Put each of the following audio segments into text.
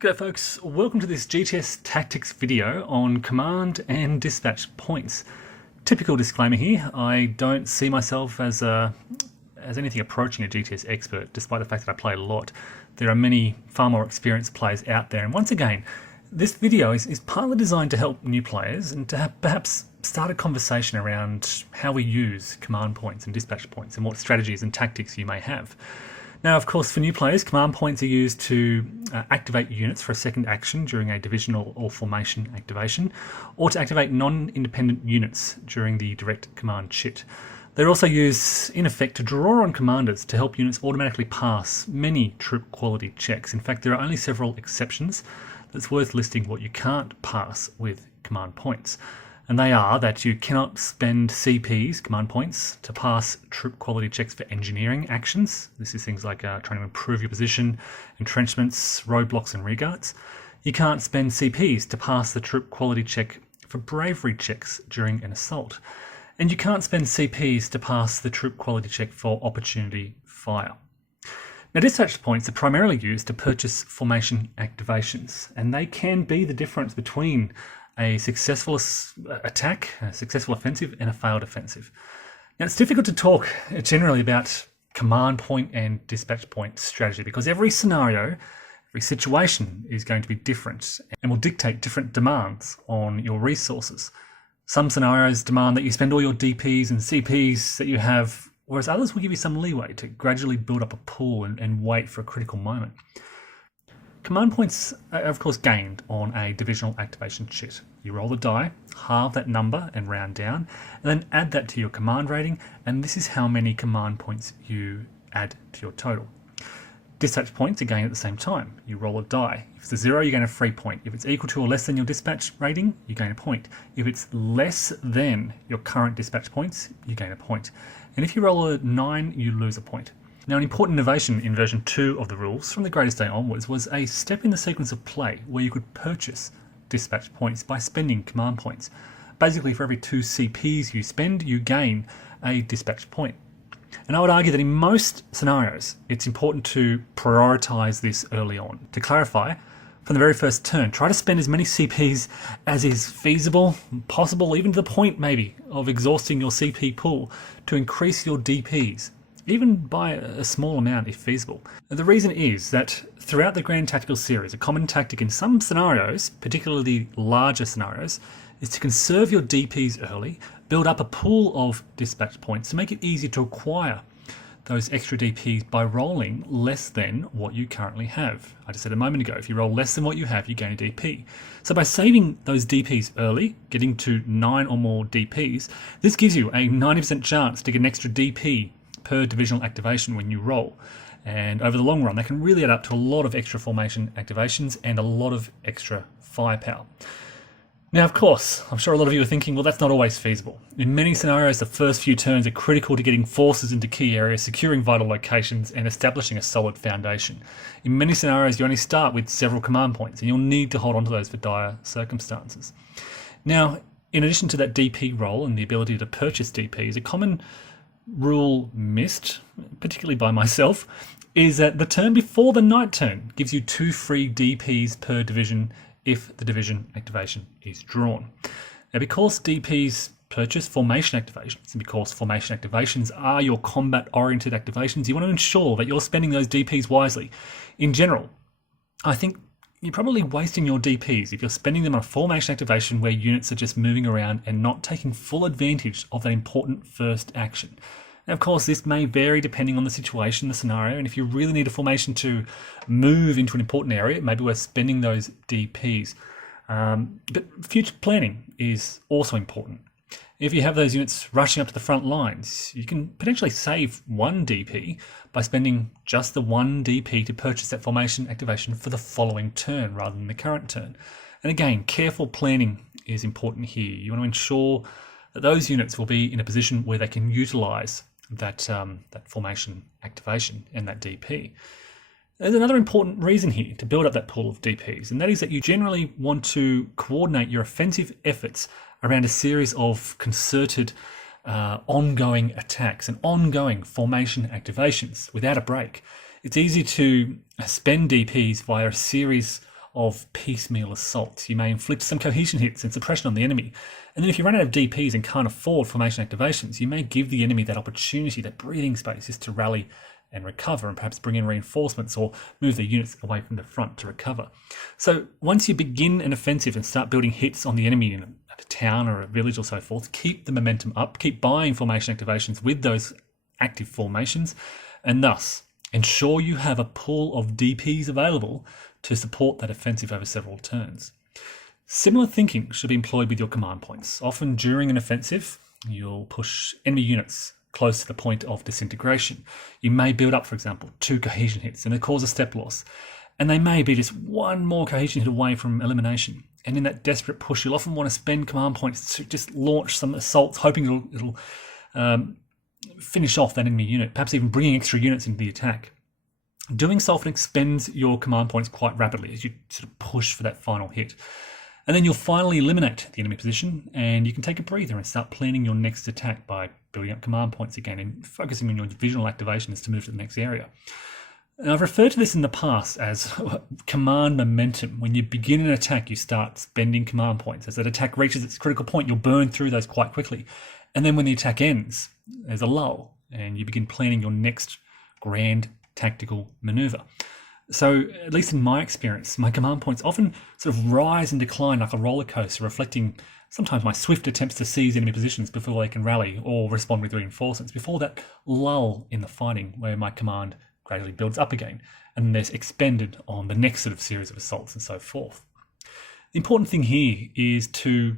G'day folks, welcome to this GTS tactics video on command and dispatch points. Typical disclaimer here, I don't see myself as anything approaching a GTS expert, despite the fact that I play a lot. There are many far more experienced players out there, and once again, this video is partly designed to help new players and to perhaps start a conversation around how we use command points and dispatch points and what strategies and tactics you may have. Now, of course, for new players, command points are used to activate units for a second action during a divisional or formation activation, or to activate non-independent units during the direct command chit. They're also used, in effect, to draw on commanders to help units automatically pass many troop quality checks. In fact, there are only several exceptions. It's worth listing what you can't pass with command points. And they are that you cannot spend CPs, command points, to pass troop quality checks for engineering actions. This is things like trying to improve your position, entrenchments, roadblocks and rearguards. You can't spend CPs to pass the troop quality check for bravery checks during an assault. And you can't spend CPs to pass the troop quality check for opportunity fire. Now, dispatch points are primarily used to purchase formation activations, and they can be the difference between a successful attack, a successful offensive, and a failed offensive. Now, it's difficult to talk generally about command point and dispatch point strategy because every scenario, every situation is going to be different and will dictate different demands on your resources. Some scenarios demand that you spend all your DPs and CPs that you have, whereas others will give you some leeway to gradually build up a pool and wait for a critical moment. Command points are of course gained on a divisional activation chit. You roll the die, halve that number and round down, and then add that to your command rating, and this is how many command points you add to your total. Dispatch points are gained at the same time. You roll a die. If it's a 0, you gain a free point. If it's equal to or less than your dispatch rating, you gain a point. If it's less than your current dispatch points, you gain a point. And if you roll a 9, you lose a point. Now, an important innovation in version 2 of the rules from the Greatest Day onwards was a step in the sequence of play where you could purchase dispatch points by spending command points. Basically, for every 2 CPs you spend, you gain a dispatch point. And I would argue that in most scenarios, it's important to prioritize this early on. To clarify, from the very first turn, try to spend as many CPs as is feasible, possible, even to the point maybe of exhausting your CP pool to increase your DPs, even by a small amount if feasible. The reason is that throughout the Grand Tactical Series, a common tactic in some scenarios, particularly larger scenarios, is to conserve your DPs early, build up a pool of dispatch points to make it easier to acquire those extra DPs by rolling less than what you currently have. I just said a moment ago, if you roll less than what you have, you gain a DP. So by saving those DPs early, getting to 9 or more DPs, this gives you a 90% chance to get an extra DP per divisional activation when you roll. And over the long run, they can really add up to a lot of extra formation activations and a lot of extra firepower. Now, of course, I'm sure a lot of you are thinking, well, that's not always feasible. In many scenarios, the first few turns are critical to getting forces into key areas, securing vital locations, and establishing a solid foundation. In many scenarios, you only start with several command points, and you'll need to hold on to those for dire circumstances. Now, in addition to that DP roll and the ability to purchase DPs, a common rule missed, particularly by myself, is that the turn before the night turn gives you 2 free DPs per division if the division activation is drawn. Now, because DPs purchase formation activations, and because formation activations are your combat-oriented activations, you want to ensure that you're spending those DPs wisely. In general, I think you're probably wasting your DPs if you're spending them on a formation activation where units are just moving around and not taking full advantage of that important first action. Now, of course, this may vary depending on the situation, the scenario, and if you really need a formation to move into an important area, maybe we're spending those DPs. But future planning is also important. If you have those units rushing up to the front lines, you can potentially save 1 DP by spending just the 1 DP to purchase that formation activation for the following turn rather than the current turn. And again, careful planning is important here. You want to ensure that those units will be in a position where they can utilize that formation activation and that DP. There's another important reason here to build up that pool of DPs, and that is that you generally want to coordinate your offensive efforts around a series of concerted ongoing attacks and ongoing formation activations without a break. It's easy to spend DPs via a series of piecemeal assaults. You may inflict some cohesion hits and suppression on the enemy. And then if you run out of DPs and can't afford formation activations, you may give the enemy that opportunity, that breathing space, just to rally and recover, and perhaps bring in reinforcements or move their units away from the front to recover. So once you begin an offensive and start building hits on the enemy in a town or a village or so forth, keep the momentum up, keep buying formation activations with those active formations, and thus ensure you have a pool of DPs available to support that offensive over several turns. Similar thinking should be employed with your command points. Often during an offensive, you'll push enemy units close to the point of disintegration. You may build up, for example, 2 cohesion hits and it cause a step loss. And they may be just one more cohesion hit away from elimination. And in that desperate push, you'll often want to spend command points to just launch some assaults, hoping it'll finish off that enemy unit, perhaps even bringing extra units into the attack. Doing so often expends your command points quite rapidly as you sort of push for that final hit. And then you'll finally eliminate the enemy position, and you can take a breather and start planning your next attack by building up command points again and focusing on your divisional activations to move to the next area. And I've referred to this in the past as command momentum. When you begin an attack, you start spending command points. As that attack reaches its critical point, you'll burn through those quite quickly. And then when the attack ends, there's a lull, and you begin planning your next grand tactical maneuver. So, at least in my experience, my command points often sort of rise and decline like a roller coaster, reflecting sometimes my swift attempts to seize enemy positions before they can rally or respond with reinforcements, before that lull in the fighting where my command gradually builds up again, and then there's expended on the next sort of series of assaults and so forth. The important thing here is to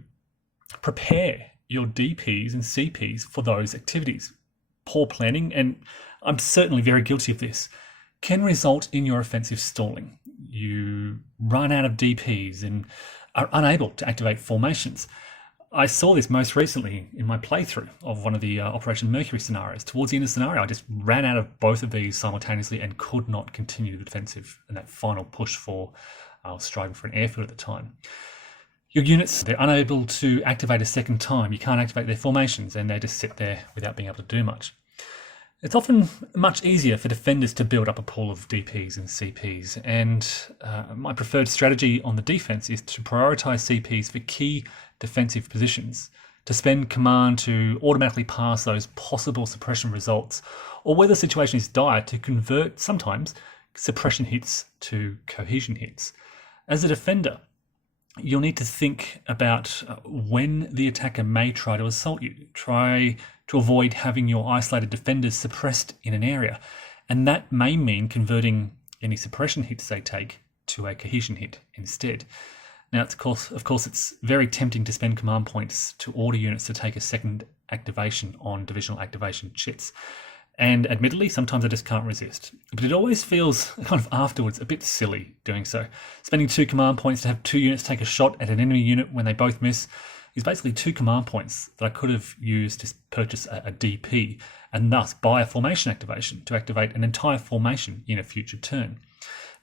prepare your DPs and CPs for those activities. Poor planning, and I'm certainly very guilty of this, can result in your offensive stalling. You run out of DPs and are unable to activate formations. I saw this most recently in my playthrough of one of the Operation Mercury scenarios. Towards the end of the scenario, I just ran out of both of these simultaneously and could not continue the defensive and that final push for, I was striving for an airfield at the time. Your units, they're unable to activate a second time. You can't activate their formations and they just sit there without being able to do much. It's often much easier for defenders to build up a pool of DPs and CPs, and my preferred strategy on the defense is to prioritize CPs for key defensive positions, to spend command to automatically pass those possible suppression results, or where the situation is dire, to convert sometimes suppression hits to cohesion hits. As a defender, you'll need to think about when the attacker may try to assault you. Try to avoid having your isolated defenders suppressed in an area, and that may mean converting any suppression hits they take to a cohesion hit instead. Now, of course, it's very tempting to spend command points to order units to take a second activation on divisional activation chits. And admittedly, sometimes I just can't resist. But it always feels kind of afterwards a bit silly doing so. Spending 2 command points to have 2 units take a shot at an enemy unit when they both miss is basically 2 command points that I could have used to purchase a DP and thus buy a formation activation to activate an entire formation in a future turn.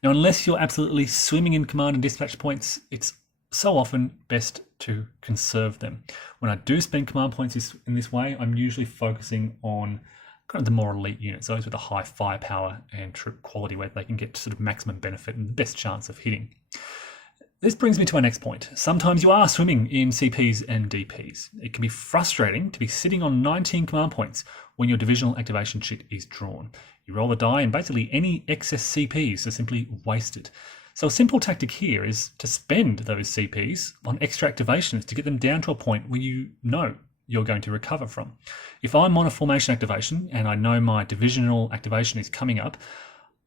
Now, unless you're absolutely swimming in command and dispatch points, it's so often best to conserve them. When I do spend command points in this way, I'm usually focusing on kind of the more elite units, those with a high firepower and troop quality where they can get sort of maximum benefit and the best chance of hitting. This brings me to my next point. Sometimes you are swimming in CPs and DPs. It can be frustrating to be sitting on 19 command points when your divisional activation chit is drawn. You roll the die and basically any excess CPs are simply wasted. So a simple tactic here is to spend those CPs on extra activations to get them down to a point where you know you're going to recover from. If I'm on a formation activation and I know my divisional activation is coming up,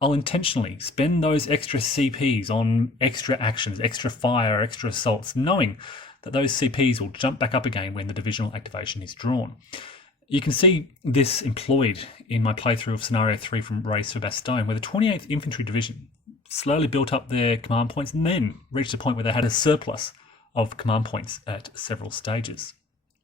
I'll intentionally spend those extra CPs on extra actions, extra fire, extra assaults, knowing that those CPs will jump back up again when the divisional activation is drawn. You can see this employed in my playthrough of Scenario 3 from Race for Bastogne, where the 28th Infantry Division slowly built up their command points and then reached a point where they had a surplus of command points at several stages.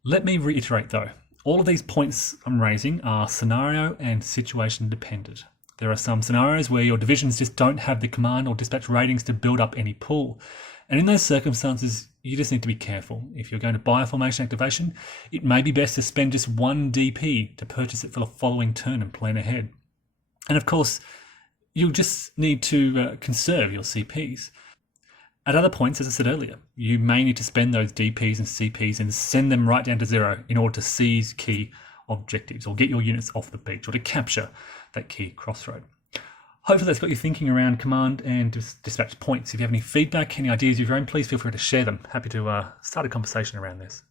Let me reiterate though, all of these points I'm raising are scenario and situation dependent. There are some scenarios where your divisions just don't have the command or dispatch ratings to build up any pool. And in those circumstances, you just need to be careful. If you're going to buy a formation activation, it may be best to spend just 1 DP to purchase it for the following turn and plan ahead. And of course, you'll just need to conserve your CPs. At other points, as I said earlier, you may need to spend those DPs and CPs and send them right down to zero in order to seize key objectives or get your units off the beach or to capture that key crossroad. Hopefully that's got you thinking around command and dispatch points. If you have any feedback, any ideas of your own, please feel free to share them. Happy to start a conversation around this.